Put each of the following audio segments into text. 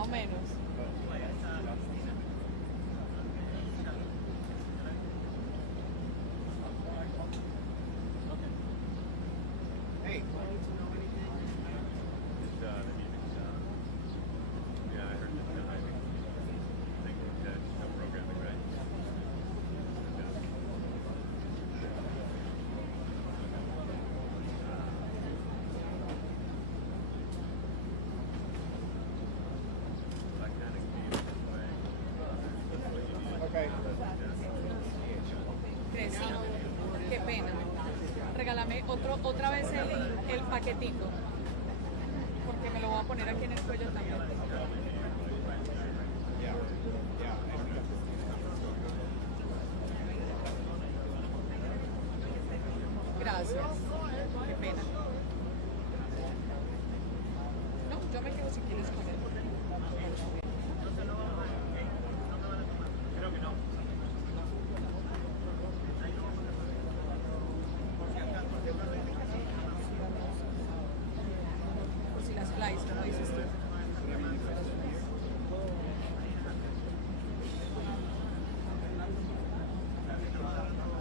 más o menos. Hey, wanting to know anything? The music stuff. Yeah, I heard that. I think that's no programming, right? That kind of came this way. That's what you need. Okay. Crecí. Qué pena. Regálame otra vez el paquetico. Porque me lo voy a poner aquí en el cuello también. Yeah. Yeah. Gracias. Qué pena. No, yo me quedo si quieres comer. Creo que no. Por si las flies, como dices tú.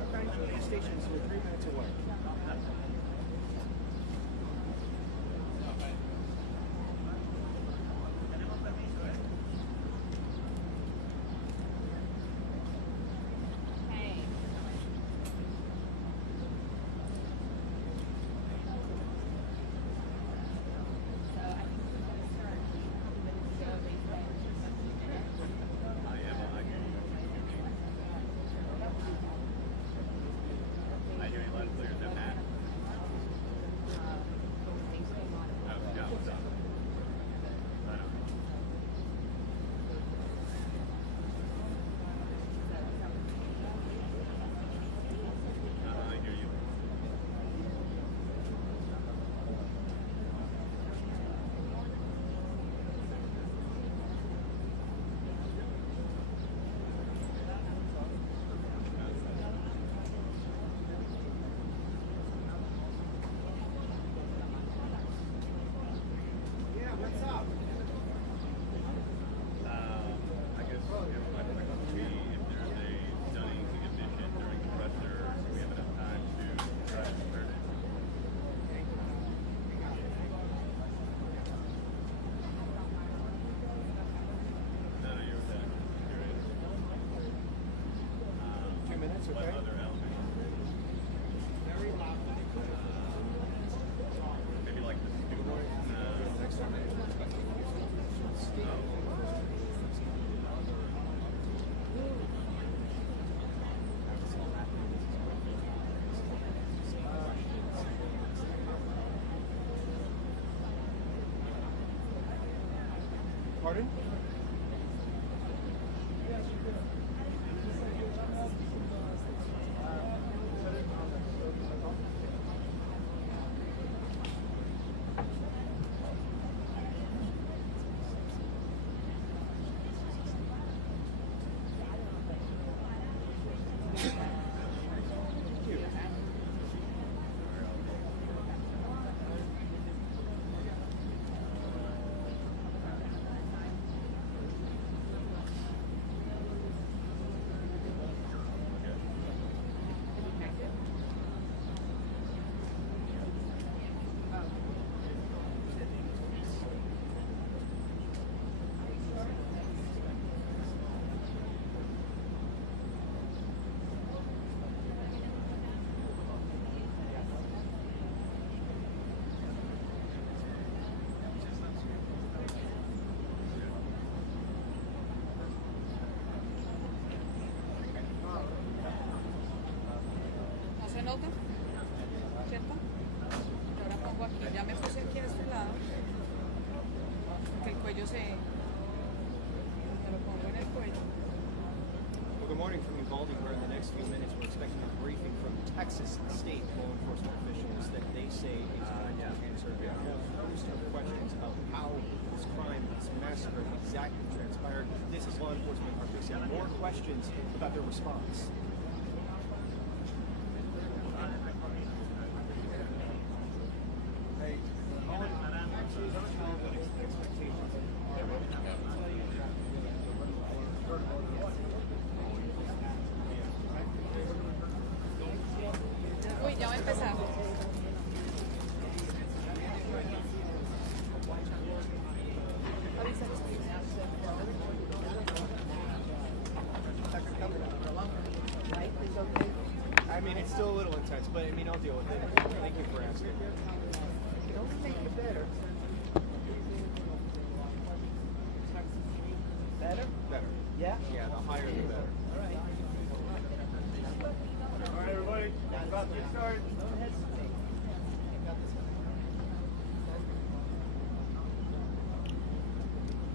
Okay, stations were 3 minutes away. I hear you loud and clear. Is that Matt? Oh, yeah, what's up? I don't know. I hear you. Yeah, what's up? I guess everyone can see if there's a stunning condition during compressor, we have enough time to try to start it. No, no, you're okay. You're in. 2 minutes, What okay? other elements? Very loud. Maybe like the student. Next time. Pardon? ¿No se nota? ¿Cierto? Y ahora pongo aquí, ya me puse aquí a este lado. Que el cuello se... Me lo pongo en el cuello. Well, good morning from Uvalde, where in the next few minutes we're expecting a briefing from Texas state law enforcement officials that they say is going to answer a whole host of questions about how this crime, this massacre exactly transpired. This is law enforcement are facing more questions about their response. Hey, expectations are Thank you for asking. Don't make it better. Better? Better. Yeah? Yeah, the higher the better. All right. All right, everybody, about to get started. Don't hesitate.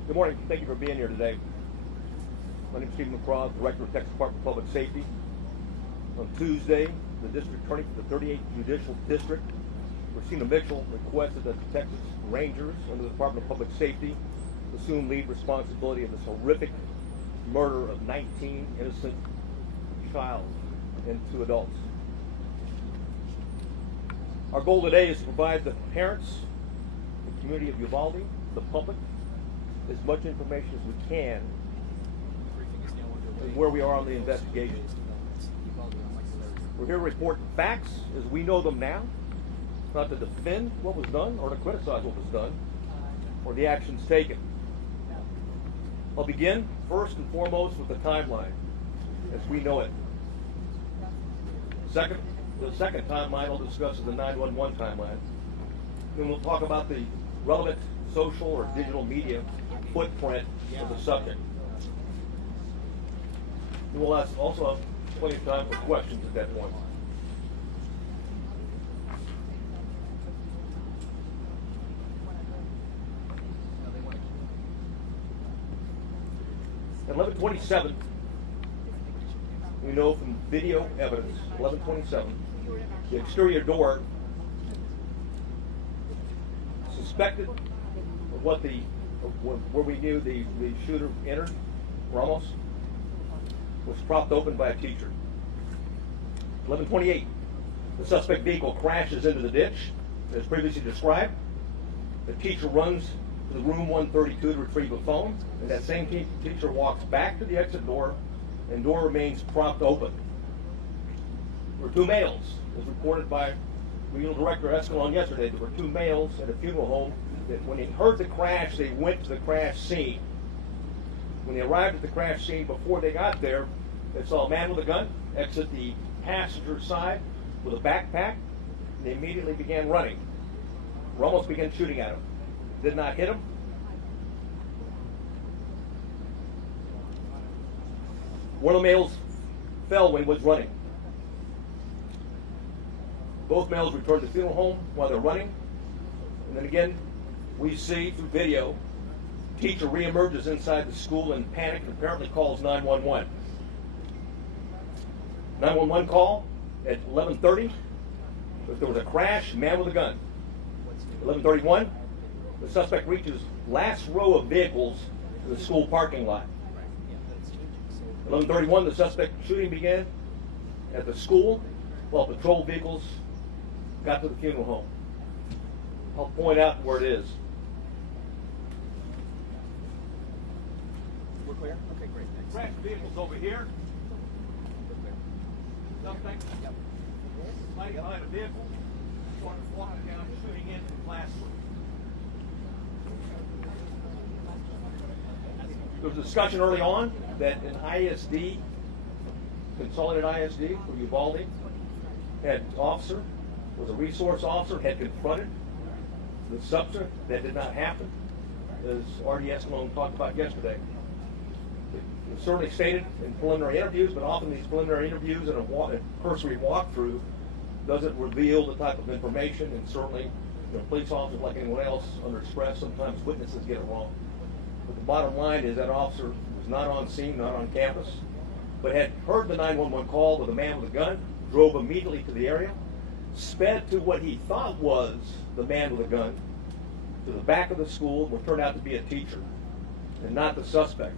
Good morning. Thank you for being here today. My name is Stephen McCraw, Director of Texas Department of Public Safety. On Tuesday, the District Attorney for the 38th Judicial District, Racina Mitchell, requested that the Texas Rangers under the Department of Public Safety assume lead responsibility of this horrific murder of 19 innocent child and 2 adults. Our goal today is to provide the parents, the community of Uvalde, the public, as much information as we can Briefing is now underway. on where we are on the investigation. We're here to report facts as we know them now, not to defend what was done or to criticize what was done or the actions taken. I'll begin first and foremost with the timeline as we know it. The second timeline I'll discuss is the 911 timeline. Then we'll talk about the relevant social or digital media footprint of the subject. And we'll also have plenty of time for questions at that point. At 11:27, we know from video evidence, 11:27, the exterior door suspected of where we knew the shooter entered, Ramos, was propped open by a teacher. 11:28, the suspect vehicle crashes into the ditch, as previously described. The teacher runs to the room 132 to retrieve a phone, and that same teacher walks back to the exit door, and door remains propped open. There were 2 males, as reported by Regional Director Escalon yesterday. There were 2 males at a funeral home that when they heard the crash, they went to the crash scene. When they arrived at the crash scene, before they got there, they saw a man with a gun exit the passenger side with a backpack, and they immediately began running. Ramos began shooting at him. Did not hit him. One of the males fell when he was running. Both males returned to the funeral home while they're running. And then again, we see through video, teacher reemerges inside the school in panic and apparently calls 911. 911 call at 11:30. If there was a crash, man with a gun. 11:31, the suspect reaches last row of vehicles in the school parking lot. 11:31, the suspect shooting began at the school while patrol vehicles got to the funeral home. I'll point out where it is. We're clear? Okay, great. Thanks. Crash vehicle's over here. We're clear. Suspect hiding behind a vehicle, started walking down, shooting into the classroom. There was a discussion early on that an ISD, Consolidated ISD for Uvalde, had officer, was a resource officer, had confronted the subject. That did not happen, as R.D. Escalon talked about yesterday. It was certainly stated in preliminary interviews, but often these preliminary interviews and a cursory walkthrough doesn't reveal the type of information, and certainly, police officers, like anyone else, under stress, sometimes witnesses get it wrong. But the bottom line is that officer was not on scene, not on campus, but had heard the 911 call with a man with a gun, drove immediately to the area, sped to what he thought was the man with a gun, to the back of the school, what turned out to be a teacher, and not the suspect.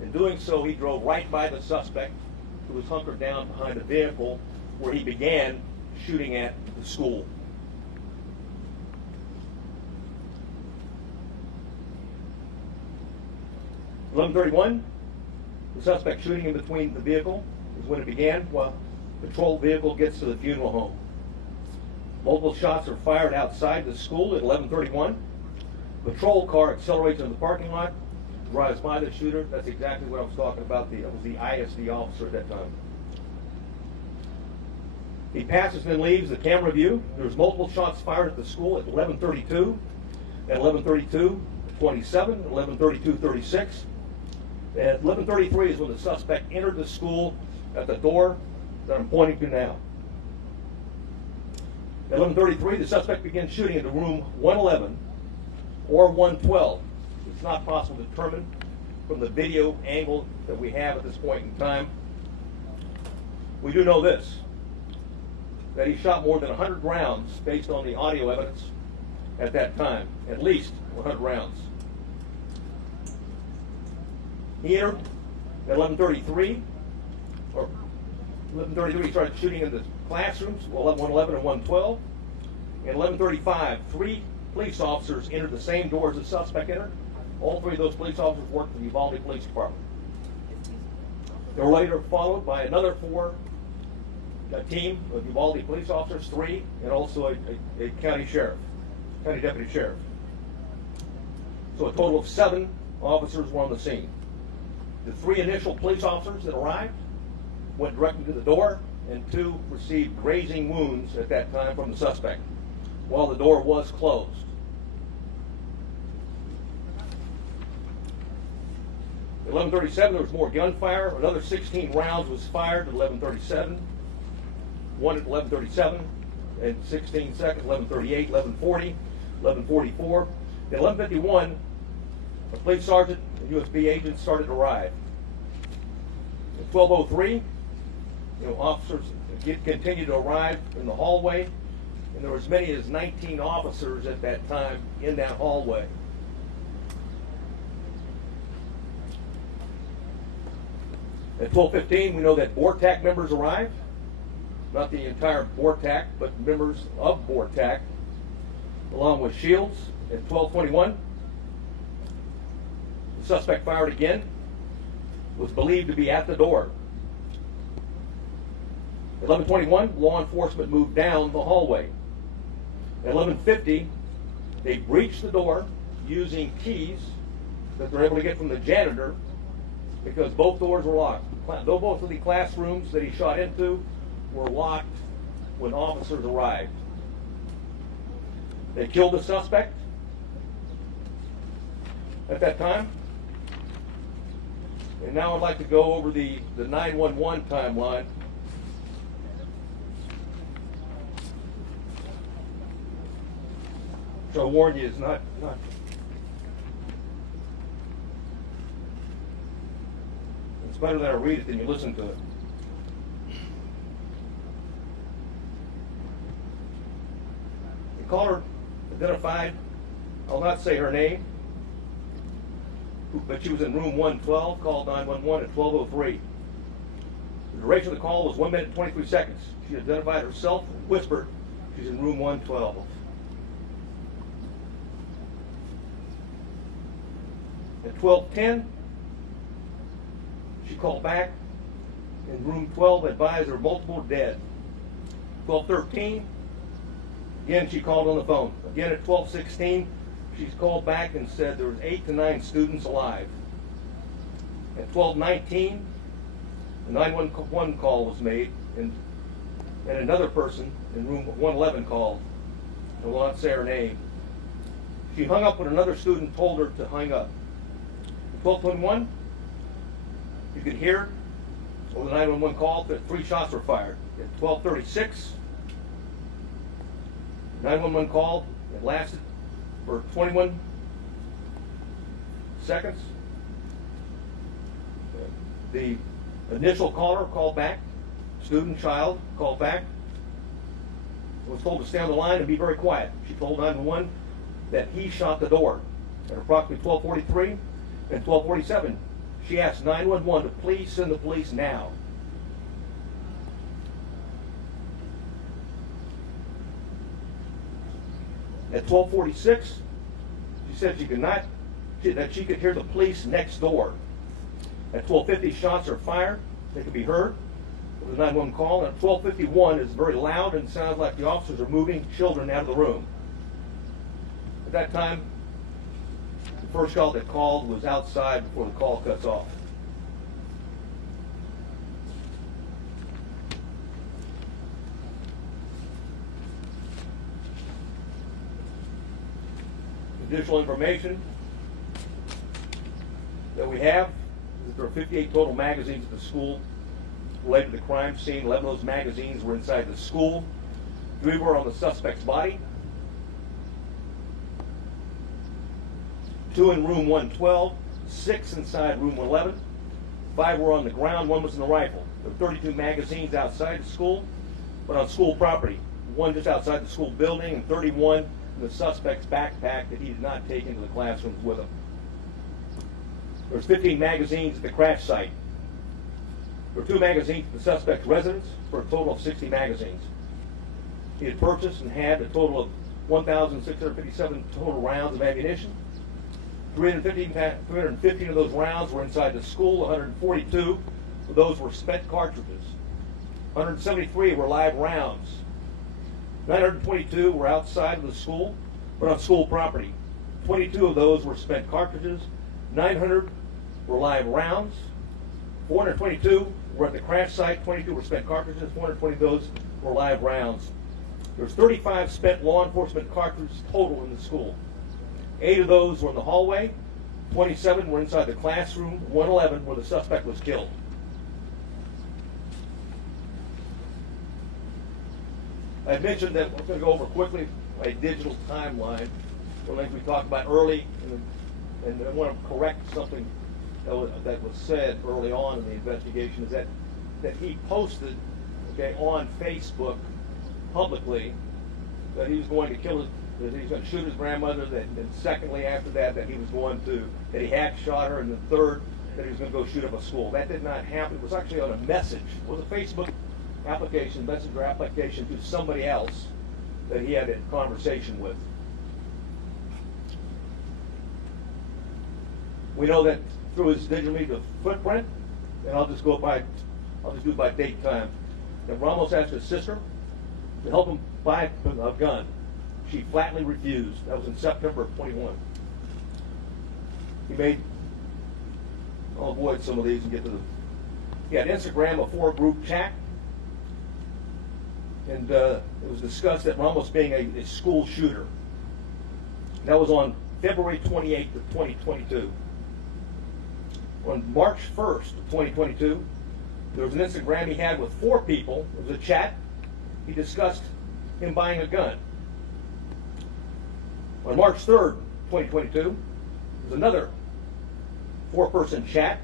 In doing so, he drove right by the suspect, who was hunkered down behind a vehicle, where he began shooting at the school. (11:31), the suspect shooting in between the vehicle is when it began, while the patrol vehicle gets to the funeral home. Multiple shots are fired outside the school at 11:31. Patrol car accelerates into the parking lot, drives by the shooter. That's exactly what I was talking about. It was the ISD officer at that time. He passes and then leaves the camera view. There's multiple shots fired at the school at 11:32, at 11:32:27, 11:32:36. At 11:33 is when the suspect entered the school at the door that I'm pointing to now. At 11:33, the suspect began shooting into room 111 or 112. It's not possible to determine from the video angle that we have at this point in time. We do know this, that he shot more than 100 rounds based on the audio evidence at that time, at least 100 rounds. He entered at 11:33, or 11:33 he started shooting in the classrooms, 111 and 112. At 11:35, 3 police officers entered the same doors the suspect entered. All 3 of those police officers worked for the Uvalde Police Department. They were later followed by another 4, a team of Uvalde police officers, 3, and also a county deputy sheriff. So a total of 7 officers were on the scene. The 3 initial police officers that arrived went directly to the door, and 2 received grazing wounds at that time from the suspect, while the door was closed. At 11:37, there was more gunfire. Another 16 rounds was fired at 11:37. 1 at 11:37, and 16 seconds, 11:38, 11:40, 11:44. At 11:51, a police sergeant and USB agents started to arrive. At 12:03, officers continued to arrive in the hallway, and there were as many as 19 officers at that time in that hallway. At 12:15, we know that BORTAC members arrived. Not the entire BORTAC, but members of BORTAC, along with Shields. At 12:21, the suspect fired again, was believed to be at the door. At 11:21, law enforcement moved down the hallway. At 11:50, they breached the door using keys that they're able to get from the janitor, because both doors were locked. Though both of the classrooms that he shot into were locked when officers arrived. They killed the suspect at that time. And now I'd like to go over the 911 timeline. So I warn you, it's not it's better that I read it than you listen to it. The caller identified, I'll not say her name, but she was in room 112, called 911 at 12:03. The duration of the call was 1 minute and 23 seconds. She identified herself and whispered she's in room 112. At 12:10, she called back in room 12, advised there were multiple dead. 12:13, again she called on the phone. Again at 12:16, she's called back and said there was 8 to 9 students alive. At 12:19, a 911 call was made, and another person in room 111 called. I will not say her name. She hung up when another student told her to hang up. At 12:21, you could hear over the 911 call that 3 shots were fired. At 12:36, 911 call. It lasted for 21 seconds. The initial caller called back, student, child, called back, was told to stay on the line and be very quiet. She told 911 that he shot the door. At approximately 12:43 and 12:47, she asked 911 to please send the police now. At 12:46, she said that she could hear the police next door. At 12:50, shots are fired. They could be heard with the 911 call. And at 12:51, it's very loud and sounds like the officers are moving children out of the room. At that time, the first call that called was outside before the call cuts off. Additional information that we have is that there are 58 total magazines at the school related to the crime scene. 11 of those magazines were inside the school. 3 were on the suspect's body. 2 in room 112, 6 inside room 111. 5 were on the ground, 1 was in the rifle. There were 32 magazines outside the school, but on school property. 1 just outside the school building, and 31 in the suspect's backpack that he did not take into the classrooms with him. There's 15 magazines at the crash site. There were 2 magazines at the suspect's residence for a total of 60 magazines. He had purchased and had a total of 1,657 total rounds of ammunition. 315 of those rounds were inside the school. 142 of those were spent cartridges. 173 were live rounds. 922 were outside of the school, but on school property. 22 of those were spent cartridges. 900 were live rounds. 422 were at the crash site. 22 were spent cartridges. 420 of those were live rounds. There's 35 spent law enforcement cartridges total in the school. 8 of those were in the hallway. 27 were inside the classroom. 111 where the suspect was killed. I mentioned that we're going to go over quickly a digital timeline. One of the things we talked about early, and I want to correct something that was said early on in the investigation, is that he posted, okay, on Facebook publicly that he was going to kill that he was going to shoot his grandmother, and secondly after that he was going to, that he had shot her, and then third, that he was going to go shoot up a school. That did not happen. It was actually on a message. It was a Facebook application, messenger application to somebody else that he had a conversation with. We know that through his digital media footprint, and I'll just do it by date time, that Ramos asked his sister to help him buy a gun. She flatly refused. That was in September of 21. He made, I'll avoid some of these and get to he had Instagram, a 4-group chat, and it was discussed that Ramos being a school shooter. That was on February 28th of 2022. On March 1st of 2022, there was an Instagram he had with 4 people. It was a chat. He discussed him buying a gun. On March 3rd, 2022, there was another 4-person chat.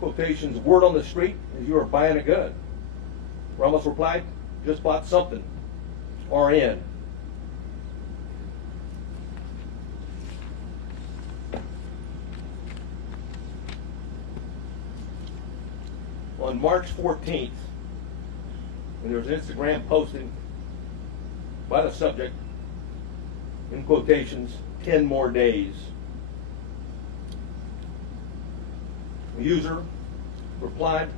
Quotations, word on the street is you are buying a gun. Ramos replied, just bought something. RN. On March 14th, and there was an Instagram posting by the subject, in quotations, 10 more days. The user replied,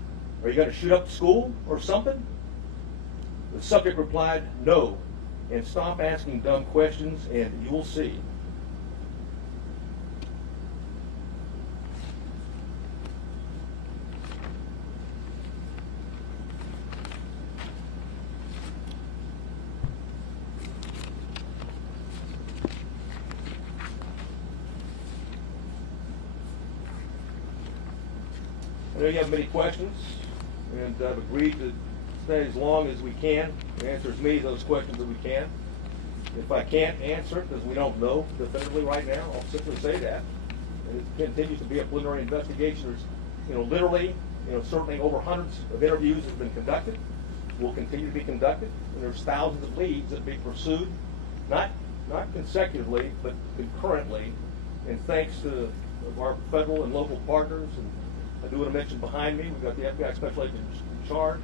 are you going to shoot up the school or something? The subject replied, no, and stop asking dumb questions and you will see. I know you have many questions, and I've agreed to stay as long as we can to answer as many of those questions as we can. If I can't answer it, because we don't know definitively right now, I'll simply say that. And it continues to be a preliminary investigation. There's, literally, certainly over hundreds of interviews have been conducted, will continue to be conducted, and there's thousands of leads that are being pursued, not consecutively, but concurrently, and thanks to our federal and local partners. And I do want to mention behind me, we've got the FBI Special Agent in charge.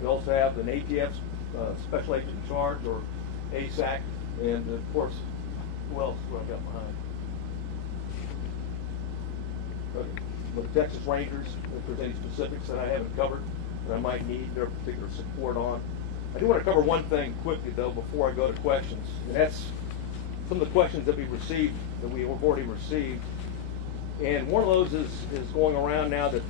We also have an ATF Special Agent in charge, or ASAC, and of course, who else do I got behind? The Texas Rangers, if there's any specifics that I haven't covered that I might need their particular support on. I do want to cover one thing quickly, though, before I go to questions, and that's some of the questions that we received, that we have already received. And one of those is going around now that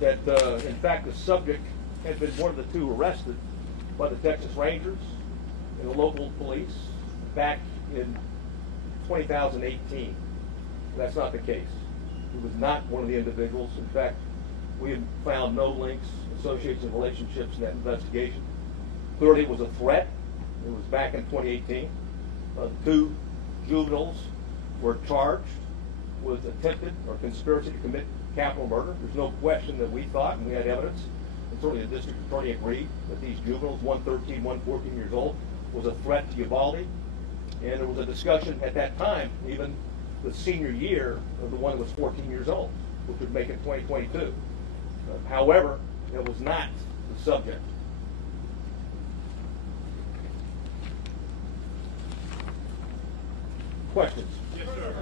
in fact, the subject had been one of the 2 arrested by the Texas Rangers and the local police back in 2018. That's not the case. It was not one of the individuals. In fact, we had found no links, associations, and relationships in that investigation. Clearly, it was a threat. It was back in 2018. 2 juveniles were charged with attempted or conspiracy to commit capital murder. There's no question that we thought, and we had evidence, and certainly the district attorney agreed, that these juveniles, one 13, one 14 years old, was a threat to Uvalde. And there was a discussion at that time, even the senior year of the one that was 14 years old, which would make it 2022. However, it was not the subject. Questions? Yes, sir.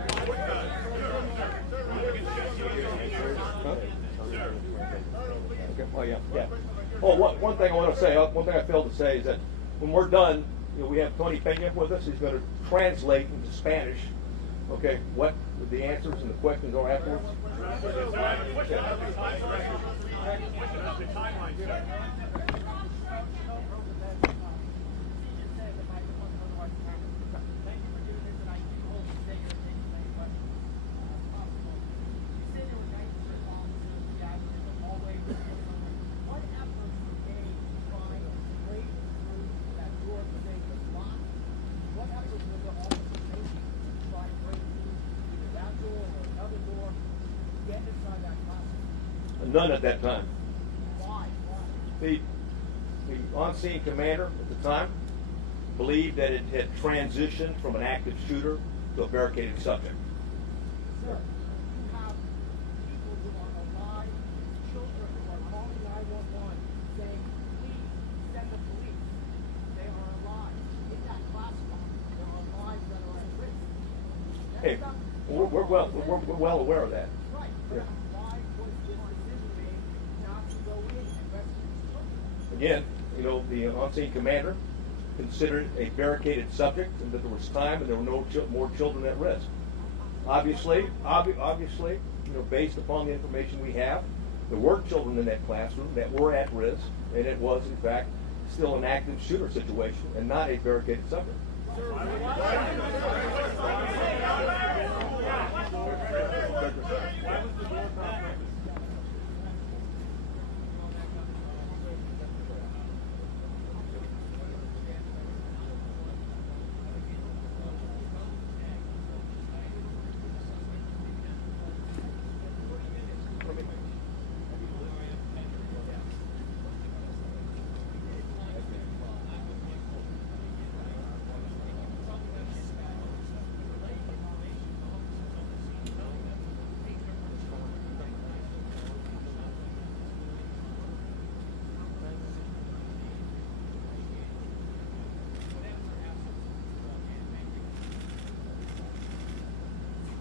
Huh? Okay. Oh, yeah. Oh, one thing I want to say, one thing I failed to say is that when we're done, we have Tony Pena with us. He's going to translate into Spanish, okay, what the answers and the questions are afterwards. None at that time. The on-scene commander at the time believed that it had transitioned from an active shooter to a barricaded subject. Sir, you have people who are alive, children who are calling 911 saying, please send the police. They are alive. In that classroom, there are lives that are at risk. Hey, we're well aware of that. Right. Yeah. Why was this decision made not to go in and rescue these children? Again, the on-scene commander considered a barricaded subject and that there was time and there were no more children at risk. Obviously, based upon the information we have, there were children in that classroom that were at risk, and it was, in fact, still an active shooter situation and not a barricaded subject.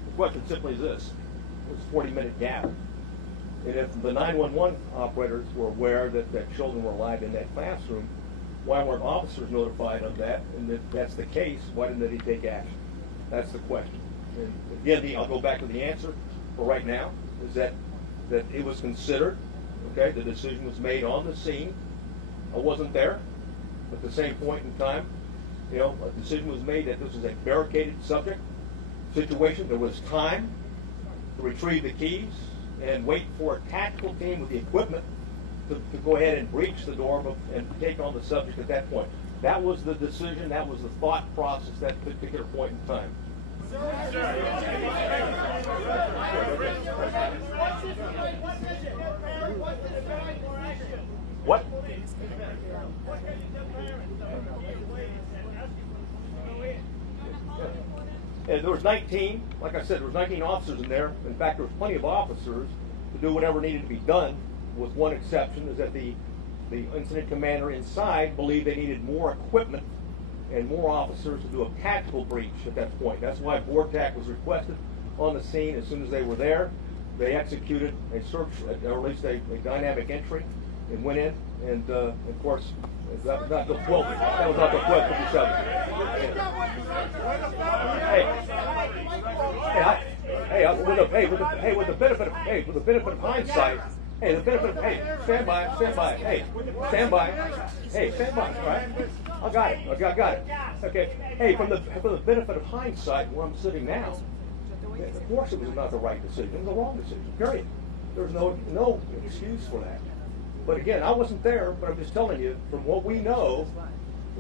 The question simply is this: it was a 40-minute gap, and if the 911 operators were aware that children were alive in that classroom, why weren't officers notified of that? And if that's the case, why didn't they take action? That's the question. And again, I'll go back to the answer for right now, is that it was considered, okay, the decision was made on the scene. I wasn't there, but at the same point in time, a decision was made that this was a barricaded subject situation. There was time to retrieve the keys and wait for a tactical team with the equipment to go ahead and breach the door and take on the subject at that point. That was the decision, that was the thought process at that particular point in time. What? And there was 19, like I said, there was 19 officers in there. In fact, there was plenty of officers to do whatever needed to be done, with one exception, is that the incident commander inside believed they needed more equipment and more officers to do a tactical breach at that point. That's why BORTAC was requested on the scene. As soon as they were there, they executed a search, or at least a dynamic entry, and went in. And of course, that was not the quote. That was not the quote 57. With the benefit of hindsight, Hey, the benefit. Hey, stand by. Hey, stand by. Hey, stand by. All right. I got it. I got it. Okay. Hey, from the benefit of hindsight, where I'm sitting now, of course it was not the right decision. It was the wrong decision. Period. There's no excuse for that. But again, I wasn't there, but I'm just telling you, from what we know,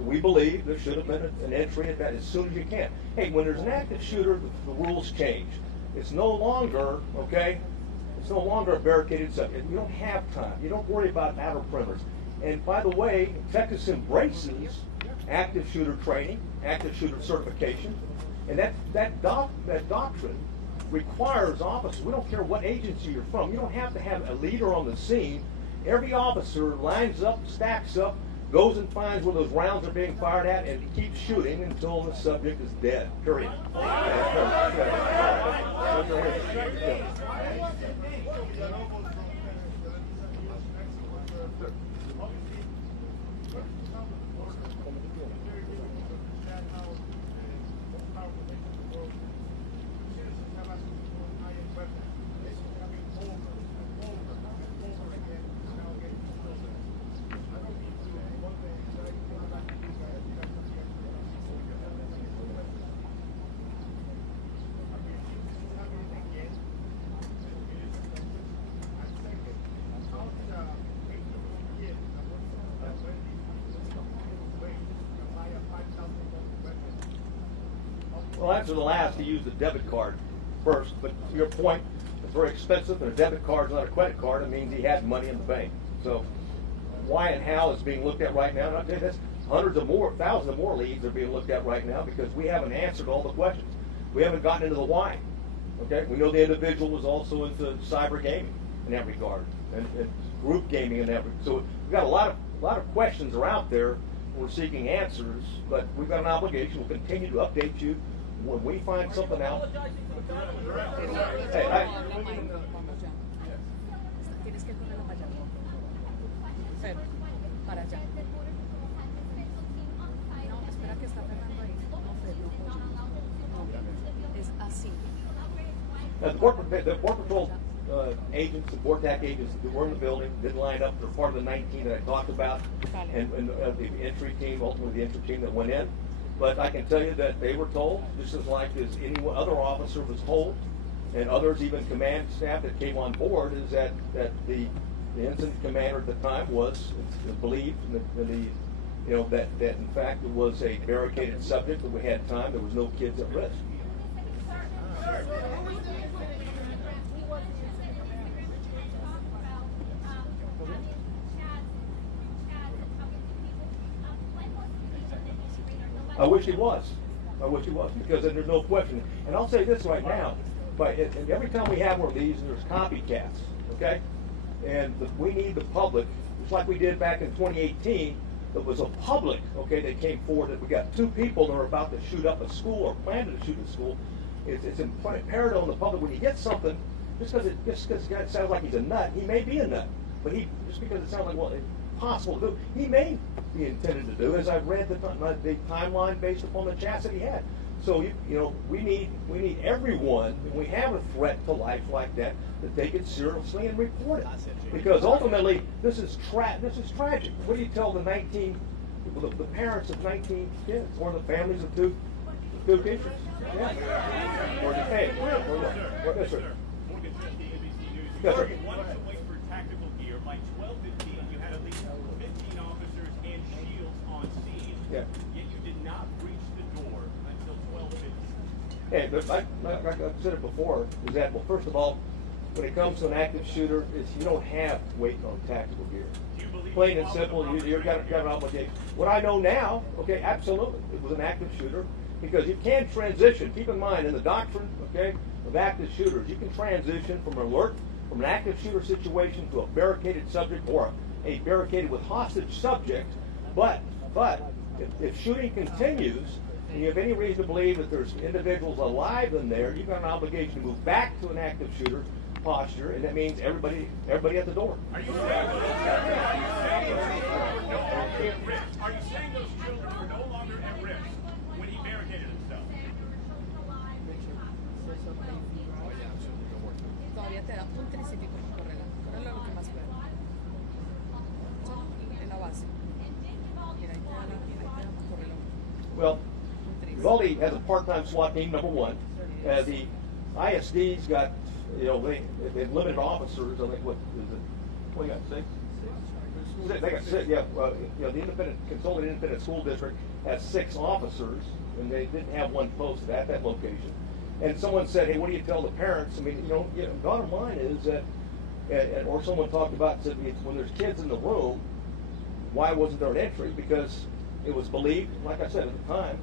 we believe there should have been an entry at that as soon as you can. Hey, when there's an active shooter, the rules change. It's no longer, okay, it's no longer a barricaded subject. You don't have time. You don't worry about outer perimeters. And by the way, Texas embraces active shooter training, active shooter certification, and that doctrine requires officers, we don't care what agency you're from, you don't have to have a leader on the scene. Every officer lines up, stacks up, goes and finds where those rounds are being fired at, and keeps shooting until the subject is dead. Period. Well, answer the last, to use the debit card first, but to your point, it's very expensive, and a debit card is not a credit card. It means he had money in the bank. So why and how is being looked at right now. And I'll tell you this, hundreds of more, thousands of more leads are being looked at right now because we haven't answered all the questions. We haven't gotten into the why. Okay, we know the individual was also into cyber gaming in that regard, and group gaming in that regard. So we've got a lot of questions are out there. We're seeking answers, but we've got an obligation. We'll continue to update you when we find something out. Hey, Tienes que ponerlo para allá. Fer, para allá. No, espera que está Fernando ahí. No, Fer, no. Es así. the Border Patrol agents, the BORTAC agents that were in the building didn't line up. They're part of the 19 that I talked about, and the entry team, ultimately the entry team that went in. But I can tell you that they were told, just as like as any other officer was told, and others, even command staff that came on board, is that the incident commander at the time was believed that in fact it was a barricaded subject, that we had time, there was no kids at risk. I wish he was. Because then there's no question. And I'll say this right now, and every time we have one of these, there's copycats, okay? And we need the public, just like we did back in 2018, there was a public, okay, that came forward that we got 2 people that are about to shoot up a school or planning to shoot a school. It's imperative on the public, when you get something, just because it sounds like he's a nut, he may be a nut. But just because it sounds like, well, it's possible to do, he may be intended to do, as I've read the timeline based upon the chats that he had. So we need everyone, when we have a threat to life like that take it seriously and report it. Because ultimately, this is tragic. What do you tell the parents of 19 kids, or the families of two teachers? Yeah. Or the hey, yes, sir. Yes, sir. One to wait for tactical gear. By 12:15, you had at least 15 officers and shields on scene. Yeah. Yet you did not reach the door until 12:15. Hey, like I've said it before, is that, well, first of all, when it comes to an active shooter, you don't have to wait on tactical gear. Plain and simple, you've got an obligation. What I know now, okay, absolutely, it was an active shooter, because you can transition. Keep in mind, in the doctrine, okay, of active shooters, you can transition from an active shooter situation to a barricaded subject or a barricaded with hostage subject. But if shooting continues, and you have any reason to believe that there's individuals alive in there, you've got an obligation to move back to an active shooter posture, and that means everybody at the door. Are you saying those children were no longer at risk when he barricaded himself? Todavía te da un triciclo por correr. Hágalo lo que más pueda. En la base. Mira, ahí queda por el hombro. Well, Uvalde has a part-time SWAT team, number one. The ISD's got, they've limited officers. I think, what is it? What, you got, 6? They got 6, yeah. The Consolidated Independent School District has 6 officers, and they didn't have one posted at that location. And someone said, hey, what do you tell the parents? I mean, bottom line is that, or someone talked about, said, when there's kids in the room, why wasn't there an entry? Because it was believed, like I said at the time,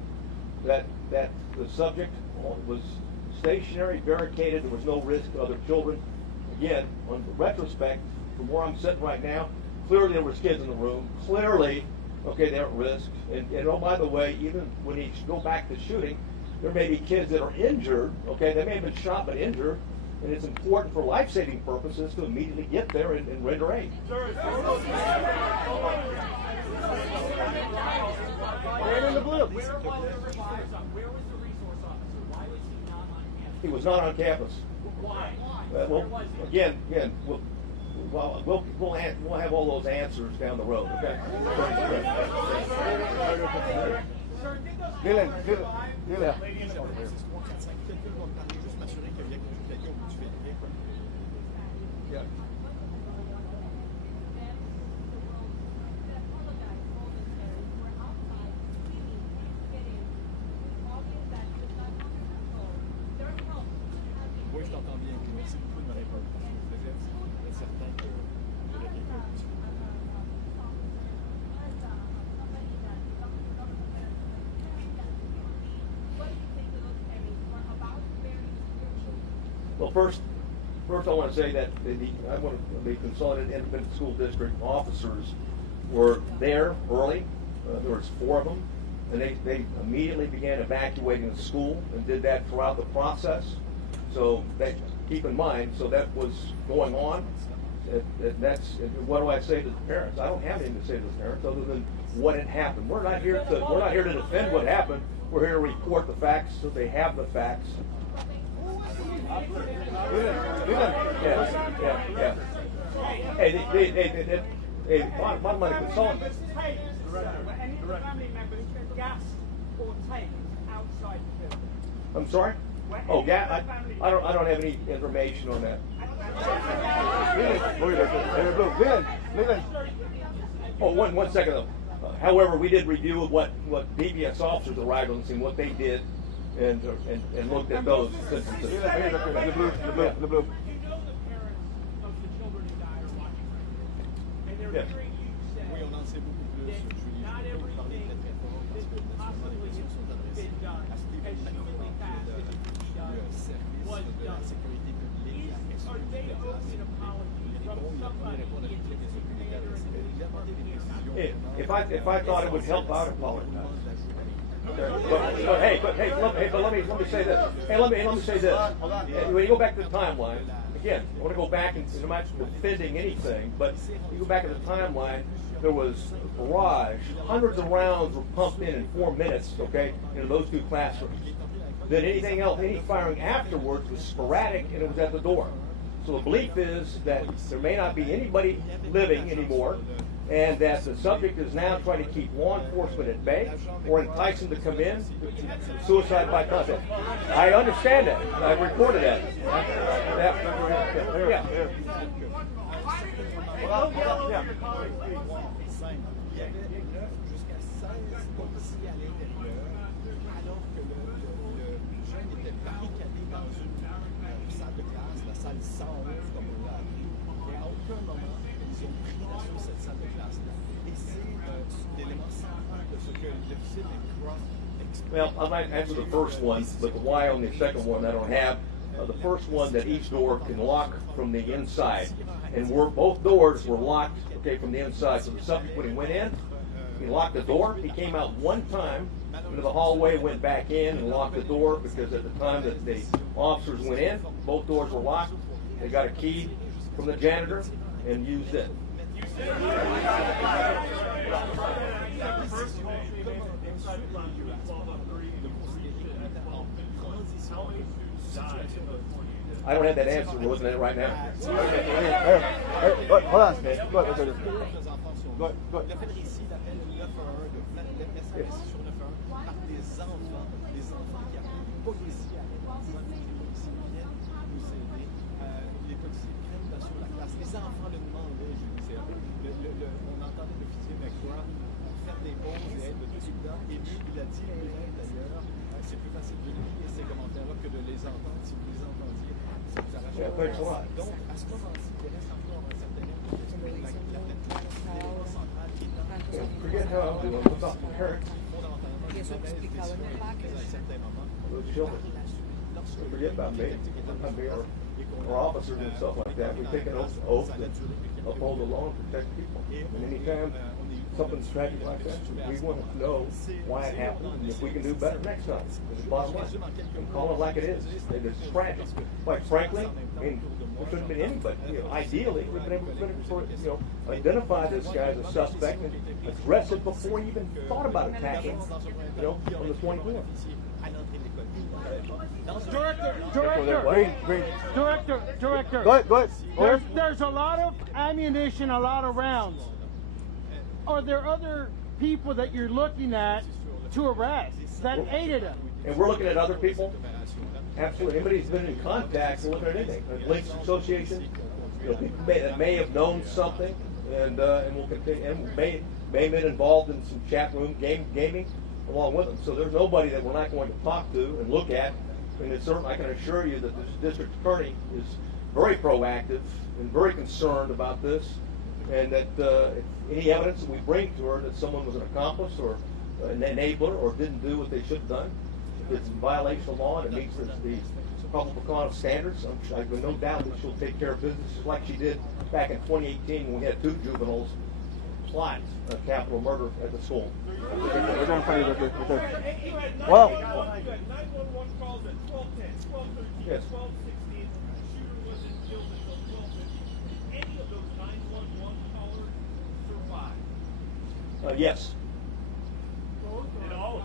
that the subject was stationary, barricaded, there was no risk to other children. Again, on retrospect, from where I'm sitting right now, clearly there was kids in the room. Clearly, okay, they're at risk. And oh, by the way, even when you go back to shooting, there may be kids that are injured, okay, they may have been shot but injured, and it's important for life-saving purposes to immediately get there and render aid. Right in the blue. Where was the resource officer? Why was he not on campus? He was not on campus. Why? Well, Where was he? again, we'll have all those answers down the road, okay? Dylan. Yeah. Oui, je t'entends bien. Merci beaucoup de me répondre. Je suis certain que je vais quelqu'un de plus. Well, first I want to say that the Consolidated Independent School District officers were there early. There was 4 of them, and they immediately began evacuating the school and did that throughout the process. So keep in mind, so that was going on. That's what do I say to the parents? I don't have anything to say to the parents other than what had happened. We're not here to defend what happened. We're here to report the facts so they have the facts. Yeah. Hey, bottom line, consultant. Any of the family members gassed or taped outside the building? I'm sorry? Oh, yeah, I don't have any information on that. Oh, one second though. However, we did review what DBS officers arrived on the scene, what they did, and looked at those instances. You know the parents of the children who died are watching right now. And they're Yes. hearing you say Oui, on en sait beaucoup plus. that not everything that could possibly have been done as humanly fast as it could be done was done. Are they owed an apology from somebody in the commander and the If I thought it would help, I'd apologize. But let me say this. Let me say this. When you go back to the timeline, again, I want to go back and I'm not defending anything, but you go back to the timeline. There was a barrage. Hundreds of rounds were pumped in 4 minutes. Okay, into those 2 classrooms. Then anything else, any firing afterwards was sporadic, and it was at the door. So the belief is that there may not be anybody living anymore, and that the subject is now trying to keep law enforcement at bay or entice them to come in, suicide by contact. I understand that. I reported that. Yeah. Il y avait 9 jusqu'à 16 policiers à l'intérieur, alors que le jeune était barricadé dans une salle de classe, la salle 111 comme on l'a appelé, et à aucun moment ils ont pris d'assaut cette salle de classe-là. Et c'est l'élément central de ce que l'officier de Croft explique. Well, I might answer the first one, but the why on the second one I don't have. The first one, that each door can lock from the inside, and both doors were locked, okay, from the inside. So the subject, when he went in, he locked the door. He came out one time into the hallway, went back in and locked the door, because at the time that the officers went in, both doors were locked. They got a key from the janitor and used it. I don't have that answer. We're looking at it right now. Hold on. Go ahead. Leurs enfants sont morts. Le fait de récit d'appel 911, de message sur 911 par des enfants qui appellent les policiers à l'aide. Les policiers viennent nous aider. Les policiers prennent d'assaut la place. Les enfants le demandaient, je disais. On entendait l'officier McGraw faire des pauses et être de soldats. Et lui, il a dit lui-même d'ailleurs, c'est plus facile de lire ces commentaires-là que de les entendre. Si vous les entendiez, ça vous arrache la tête. Donc, à ce moment-ci, il reste encore un certain nombre de l'élément central qui est dans Forget how I'm doing. What's up, parents? Y eso explicado en el package. Those children. Forget about me. I'm here. Or officers and stuff like that. We take an oath to uphold the law and protect people. And anytime something's tragic like that, we want to know why it happened and if we can do better next time. It's the bottom line. And call it like it is. And it's tragic. Quite frankly, I mean, there shouldn't have been anybody. Ideally, we've been able to identify this guy as a suspect and address it before he even thought about attacking, on the 24th. Director. Go ahead. There's a lot of ammunition, a lot of rounds. Are there other people that you're looking at to arrest that aided him? And we're looking at other people. Absolutely. Anybody who's been in contact, we're looking at anything. Links Association, people that may have known something, and will continue, and may have been involved in some chat room gaming along with them. So there's nobody that we're not going to talk to and look at. And it's certainly, I can assure you that this district attorney is very proactive and very concerned about this, and that any evidence that we bring to her that someone was an accomplice or an enabler or didn't do what they should have done, if it's in violation of law and it meets the public conduct standards, I have no doubt that she'll take care of business just like she did back in 2018 when we had 2 juveniles plot a capital murder at the school. We're going to find you right there. Well, 911 calls at 12:10, 12:13, Yes. 12:16. The shooter wasn't killed until 12:50. Any of those 911 callers survived? Yes. And all of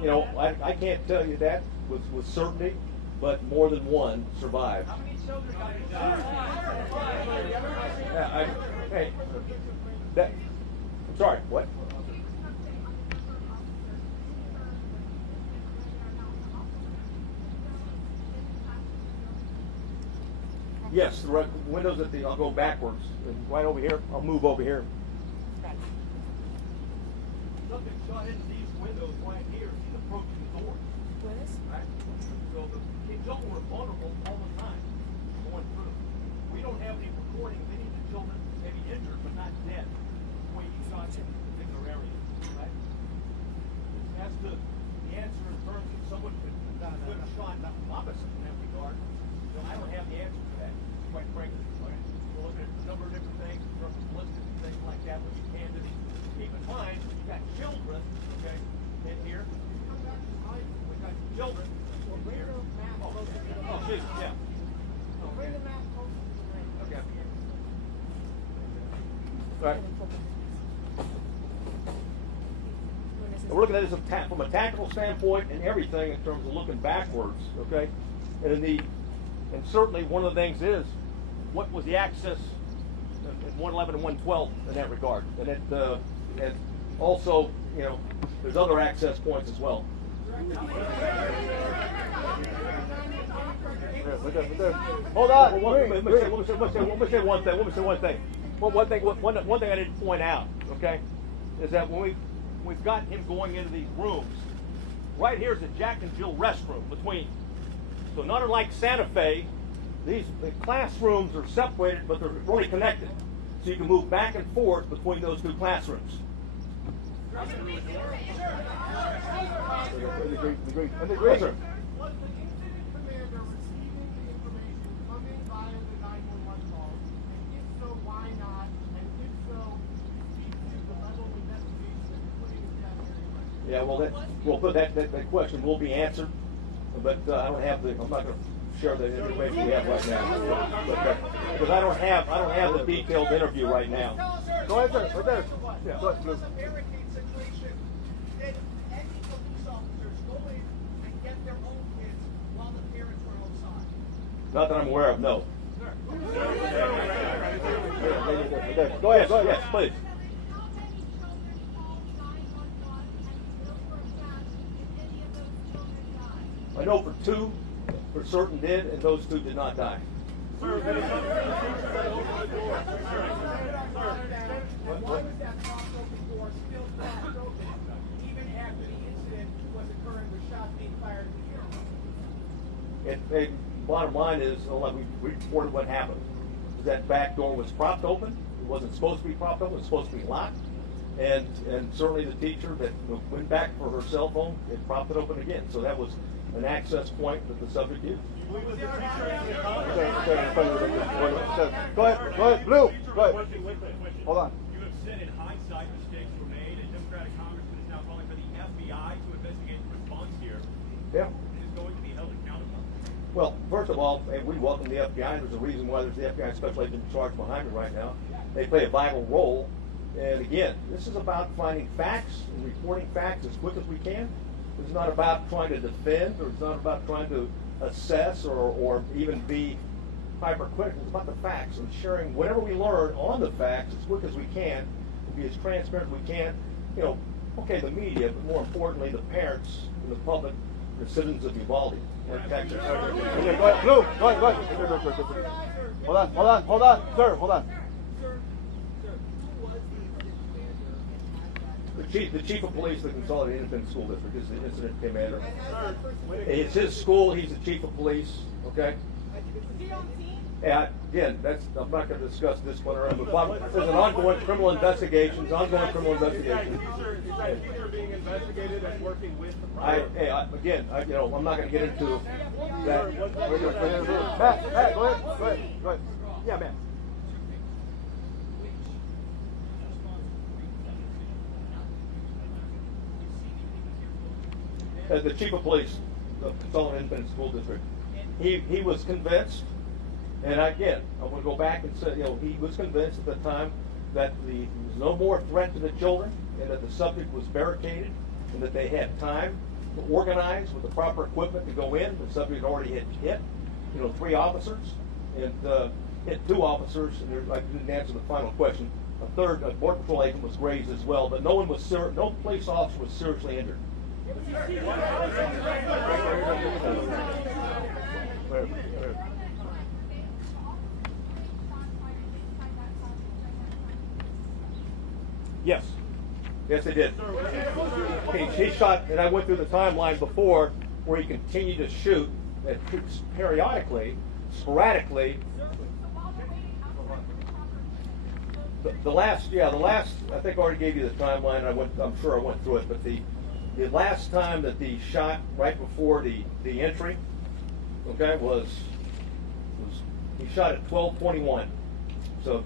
them. I can't tell you that with certainty, but more than one survived. How many children got Hey, I'm sorry, what? Yes, the windows I'll go backwards, and right over here, I'll move over here. Something shot into these windows right here. She's approaching the door. Right? So the children were vulnerable all the time going through. We don't have any recording of any of the children maybe injured but not dead the way he shot in a particular area. Right? As to the answer in terms of someone could have shot opposite in that regard, so I don't have the answer to that, quite frankly. Right? We're looking at a number of different things in terms of ballistics and things like that, but you can keep in mind, you've got children, okay, in here. We've got children in here. Oh, geez, yeah. Bring the map closer to the ring. Okay. All right. We're looking at this from a tactical standpoint and everything in terms of looking backwards, okay? And certainly one of the things is, what was the access in 111 and 112 in that regard? And also, there's other access points as well. Hold on. Let me say one thing. One thing I didn't point out, okay, is that when we've got him going into these rooms, right here's the Jack and Jill restroom between. So not unlike Santa Fe, the classrooms are separated, but they're really connected. So you can move back and forth between those 2 classrooms. Agree. Yes, sir. Was the incident commander receiving the information coming via the 911 calls? And if so, why not? And if so, speak to the level of investigation that you're putting into that area. Yeah, that question will be answered, but I'm not going to share the information we have right now. Because I don't have the detailed interview right now. Go ahead, sir. Right there. Yeah. Go ahead, It was a barricade situation. Did any police officers go in and get their own kids while the parents were outside? Not that I'm aware of, no. Go ahead, go ahead. Yes, please. I know for 2 for certain did, and those 2 did not die. Why was that propped open door still propped open even after the incident was occurring with shots being fired in the air? Bottom line is, we reported what happened. That back door was propped open. It wasn't supposed to be propped open. It was supposed to be locked. And certainly the teacher that went back for her cell phone, it propped it open again. So that was an access point that the subject used. Go ahead, Blue. Go ahead. Hold on. You have said in hindsight mistakes were made, and Democratic Congressman is now calling for the FBI to investigate the response here. Yeah. It is going to be held accountable. Well, first of all, we welcome the FBI. There's a reason why there's the FBI special agent in charge behind me right now. They play a vital role. And again, this is about finding facts and reporting facts as quick as we can. It's not about trying to defend, or it's not about trying to assess or even be hypercritical. It's about the facts and sharing whatever we learn on the facts as quick as we can, to be as transparent as we can. You know, okay, the media, but more importantly, the parents and the public, the citizens of Uvalde. Okay, go ahead, Blue. Go ahead. Hold on, sir. Hold on. The chief of police of the Consolidated Independent School District is the incident commander. It's his school. He's the chief of police. Okay. And again, I'm not going to discuss disciplinary, but there's an ongoing criminal investigation. These are being investigated and working with the I'm not going to get into that. Matt, go ahead. Yeah, Matt. As the chief of police of the Consolidated Independent School District, he was convinced, and again, I want to go back and say, he was convinced at the time that there was no more threat to the children, and that the subject was barricaded, and that they had time to organize with the proper equipment to go in. The subject already had hit 3 officers, and hit 2 officers, and I didn't answer the final question. A third, a border patrol agent, was grazed as well, but no police officer was seriously injured. Yes, they did. He shot, and I went through the timeline before where he continued to shoot periodically, sporadically. The last, I think I already gave you the timeline. I'm sure I went through it, but the last time that the shot right before the entry, okay, was he shot at 12:21. So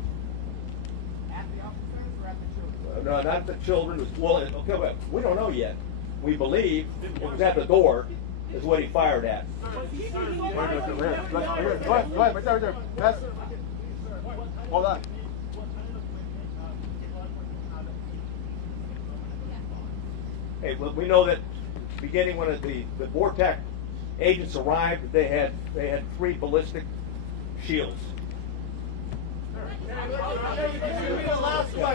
At the officers or at the children? no, not the children. Okay, we don't know yet. We believe it was at the door, is what he fired at. Go ahead, right there. Yes. Hold on. Hey, well, we know that beginning when the VORTAC agents arrived, they had 3 ballistic shields.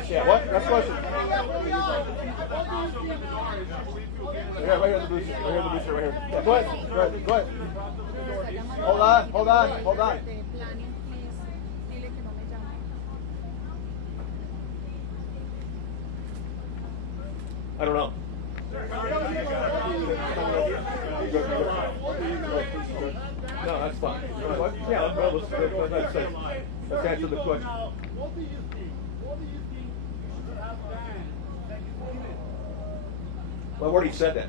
Yeah, what? Last question. Yeah, right here in the booth. Right here in the booth. Right here. Yeah, go ahead. Hold on. I don't know. No, that's fine. Yeah, let's answer the question. What do you think? What do you think should have done that you didn't? Well, I've already said that.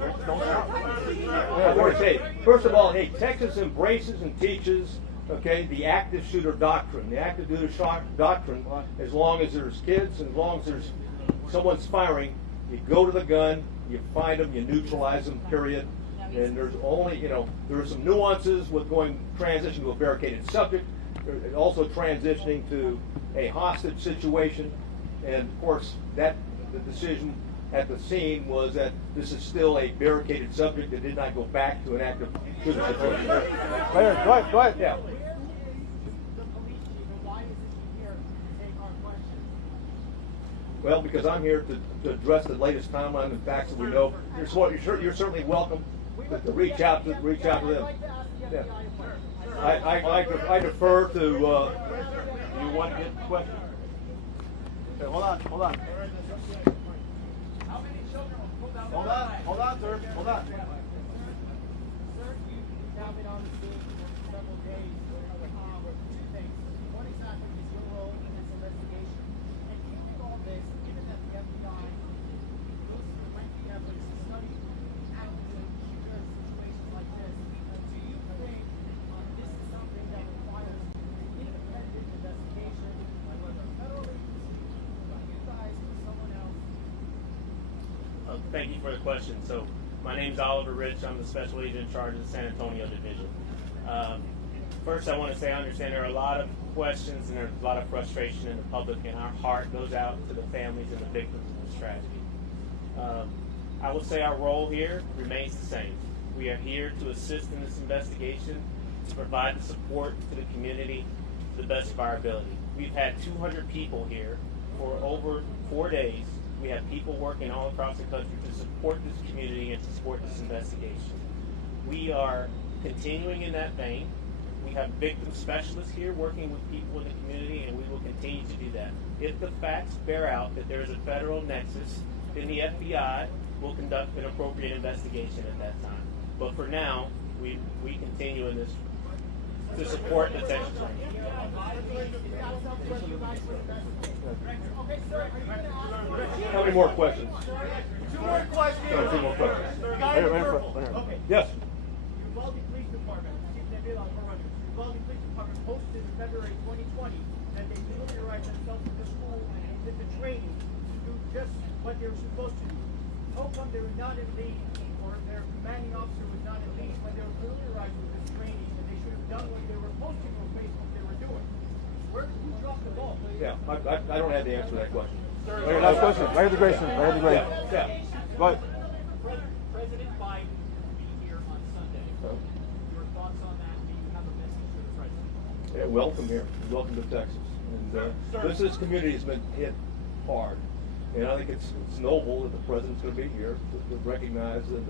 I've already said it. First of all, hey, Texas embraces and teaches, okay, the active shooter doctrine. The active shooter doctrine, as long as there's kids, and as long as there's someone's firing, you go to the gun, you find them, you neutralize them, period. And there's only, there are some nuances with transition to a barricaded subject, also transitioning to a hostage situation. And of course, the decision at the scene was that this is still a barricaded subject that did not go back to an active Should have said first. Right here, go ahead. Yeah. The police chief, and why isn't he here to take our questions? Well, because I'm here to address the latest timeline and facts that we know. You're certainly welcome to reach out to them. Yeah. I defer to. You want to get the question? Okay, hold on. How many children were pulled out? Hold on, sir. Hold on. Sir, you've now been on the scene for several days with two things. One exactly is your role in this investigation. And given all this, given that the FBI goes through lengthy efforts to study how to secure situations like this, do you think this is something that requires an independent investigation by whether a federal agency, by you guys, or someone else? Thank you for the question. So, my name's Oliver Rich. I'm the special agent in charge of the San Antonio division. First, I want to say I understand there are a lot of questions and there's a lot of frustration in the public, and our heart goes out to the families and the victims of this tragedy. I will say our role here remains the same. We are here to assist in this investigation, to provide the support to the community to the best of our ability. We've had 200 people here for over 4 days. We have people working all across the country to support this community and to support this investigation. We are continuing in that vein. We have victim specialists here working with people in the community, and we will continue to do that. If the facts bear out that there is a federal nexus, then the FBI will conduct an appropriate investigation at that time. But for now, we continue in this to support the Texas Rangers. How many more questions? Two more questions. No, 2 more questions. Guy in purple. Okay. Yes. Uvalde Police Department, Chief Nebila, Uvalde Police Department posted in February 2020 that they familiarized themselves with the school and did the training to do just what they were supposed to do. How come they were not in lead, or their commanding officer was not in lead when they were familiarized with this training, and they should have done what they were posting on Facebook they were doing? Who dropped the ball? Yeah, I don't have the answer to that question. Right here, last question. Right here, Grayson. Yeah. Go ahead. President Biden will be here on Sunday. Your thoughts on that? Do you have a message for the president? Yeah, welcome here. Welcome to Texas. And this community has been hit hard. And I think it's noble that the president's going to be here to recognize the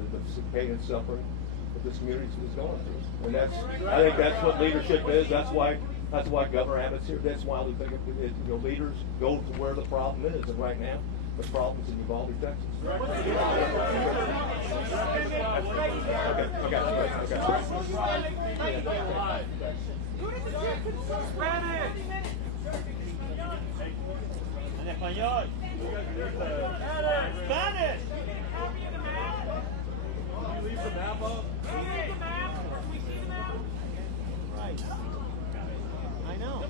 pain and suffering that this community is going through. And I think that's what leadership is. That's why Governor Abbott's here. That's why we think leaders go to where the problem is. And right now, the problem's in Uvalde, Texas. En español. Spanish. Can you leave the map up? Right. I know.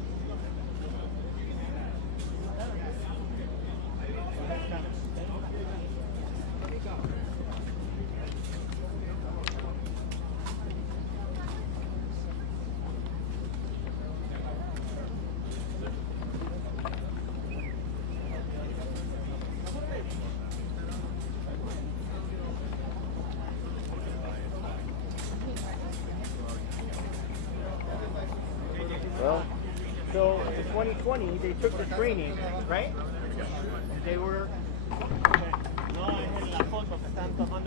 Well, so in 2020, they took the training, right? They were. No, es en la foto que están tomando.